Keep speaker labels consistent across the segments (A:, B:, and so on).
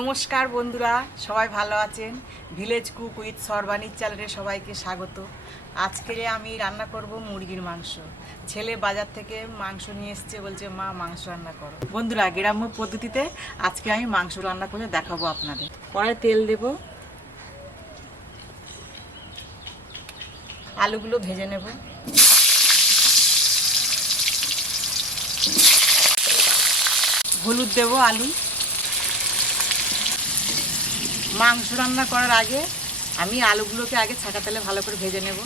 A: নমস্কার বন্ধুরা, সবাই ভালো আছেন? ভিলেজ কুক উইথ সরবানির চ্যানেলে সবাইকে স্বাগত। আজকে আমি রান্না করব মুরগির মাংস। ছেলে বাজার থেকে মাংস নিয়ে এসছে, বলছে, মা, মাংস রান্না করো। বন্ধুরা, গ্রাম্য পদ্ধতিতে আজকে আমি মাংস রান্না করে দেখাবো আপনাদের। পরে তেল দেব। আলুগুলো ভেজে নেব। হলুদ দেব আলু। মাংস রান্না করার আগে আমি আলুগুলোকে আগে ছাকা তেলে ভালো করে ভেজে নেব।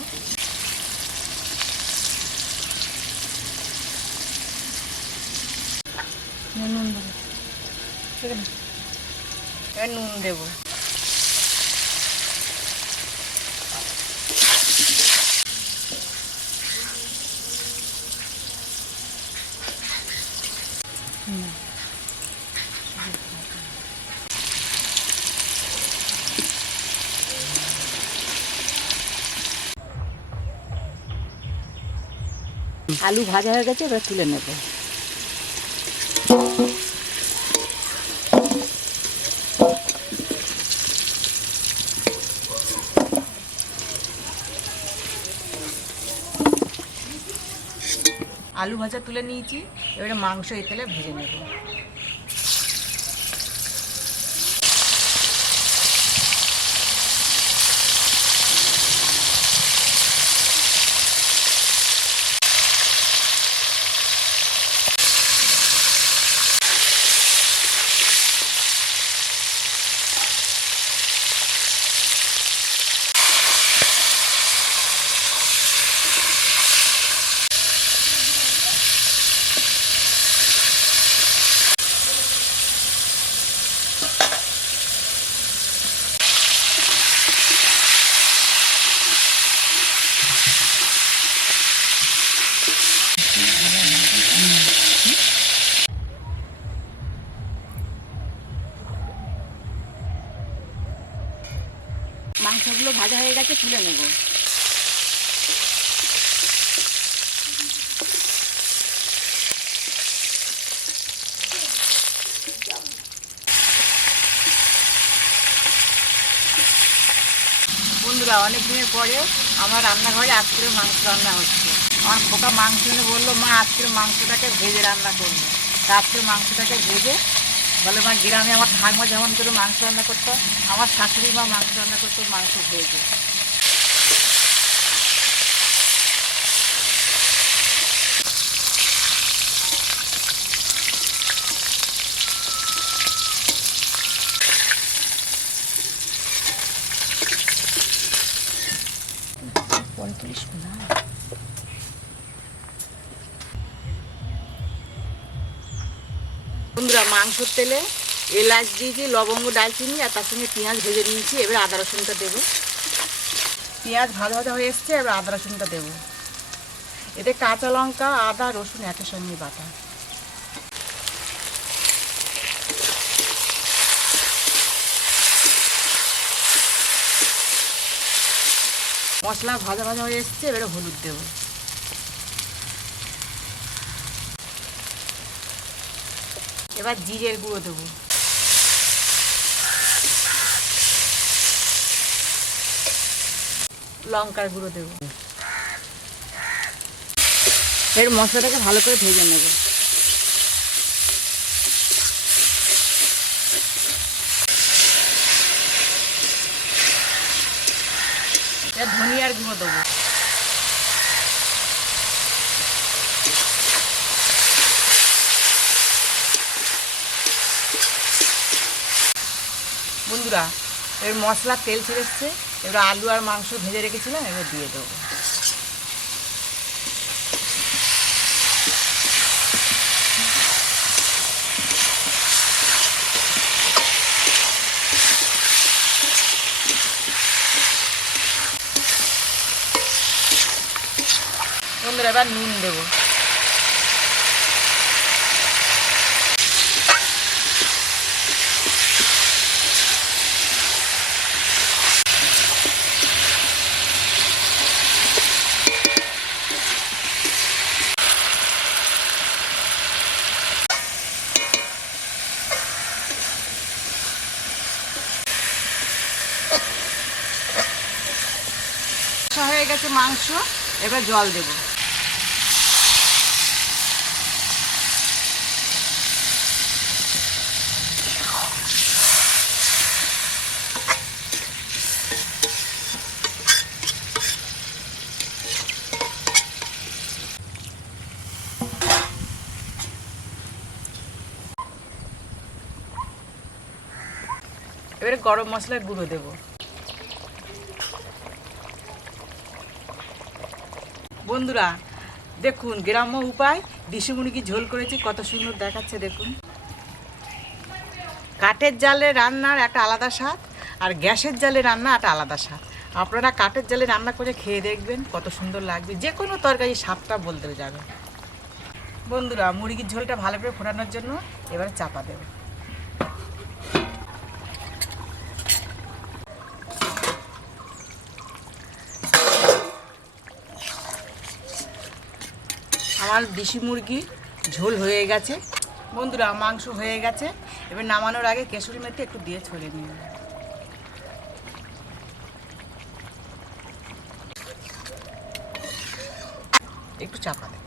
A: নুন দেবো। নুন দেবো। আলু ভাজা হয়ে গেছে, এবার তুলে নেব। আলু ভাজা তুলে নিয়েছি, এবারে মাংস এই তেলে ভেজে নেব। মাংসগুলো ভাজা হয়ে গেছে, তুলে নেব। বন্ধুরা অনেক দিনের পরে আমার রান্নাঘরে আজকের মাংস রান্না হচ্ছে। আমার খোকা মাংস এনে বলল, মা, আজকের মাংসটাকে ভেজে রান্না করব। আজকের মাংসটাকে ভেজে বলে, মা, গ্রামে আমার ঠাকমা যেমন করে মাংস রান্না করতো, আমার শাশুড়ি মা মাংস রান্না করতো, মাংস ভেজে বন্ধুরা, মাংসর তেলে এলাচ দিয়েছি লবঙ্গ, ডালচিনি আর তার সঙ্গে পেঁয়াজ ভেজে নিয়েছি। এবার আদা রসুনটা দেবো। পেঁয়াজ ভাজা ভাজা হয়ে এসছে, এবার আদা রসুনটা দেবো। এতে কাঁচা লঙ্কা, আদা, রসুন একের সঙ্গে বাটা। মশলা ভাজা ভাজা হয়ে এসছে, এবারে হলুদ দেবো। এবার জিরের গুঁড়ো দেবো। লঙ্কার গুঁড়ো দেবো। এর মশলাটাকে ভালো করে ভেজে নেব। এবার ধনিয়ার গুঁড়ো দেবো। বন্ধুরা এর মশলা তেল ছেড়ে এসছে। এবার আলু আর মাংস ভেজে রেখেছিলাম, এবার দিয়ে দেবো। বন্ধুরা, এবার নুন দেবো। কষা হয়ে গেছে মাংস। এবার জল দেব। এবারে গরম মশলার গুঁড়ো দেবো। বন্ধুরা, দেখুন গ্রাম্য উপায়। দেশি মুরগি ঝোল করেছি, কত সুন্দর দেখাচ্ছে, দেখুন। কাঠের জালে রান্নার একটা আলাদা স্বাদ, আর গ্যাসের জালে রান্না একটা আলাদা স্বাদ। আপনারা কাঠের জালে রান্না করে খেয়ে দেখবেন কত সুন্দর লাগবে। যে কোনো তরকারি স্বাদটা বলতে যাবে বন্ধুরা মুরগির ঝোলটা ভালো করে ফোটানোর জন্য এবার চাপা দেবো। আমার দেশি মুরগি, ঝোল হয়ে গেছে। বন্ধুরা, মাংস হয়ে গেছে। এবার নামানোর আগে কেশরি মেথি একটু দিয়ে ছড়ে নিয়ে একটু চাপা দেব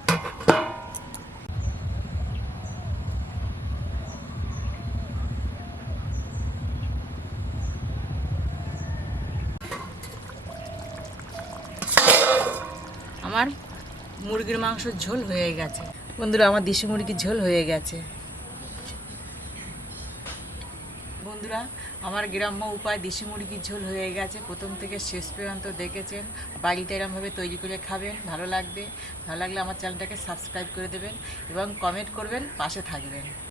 A: আমার মুরগির মাংসের ঝোল হয়ে গেছে। বন্ধুরা, আমার দেশি মুরগির ঝোল হয়ে গেছে। বন্ধুরা, আমার গ্রাম্য উপায় দেশি মুরগির ঝোল হয়ে গেছে। প্রথম থেকে শেষ পর্যন্ত দেখেছেন। বাড়িতে এরমভাবে তৈরি করে খাবেন। ভালো লাগবে। ভালো লাগলে আমার চ্যানেলটাকে সাবস্ক্রাইব করে দেবেন এবং কমেন্ট করবেন, পাশে থাকবেন।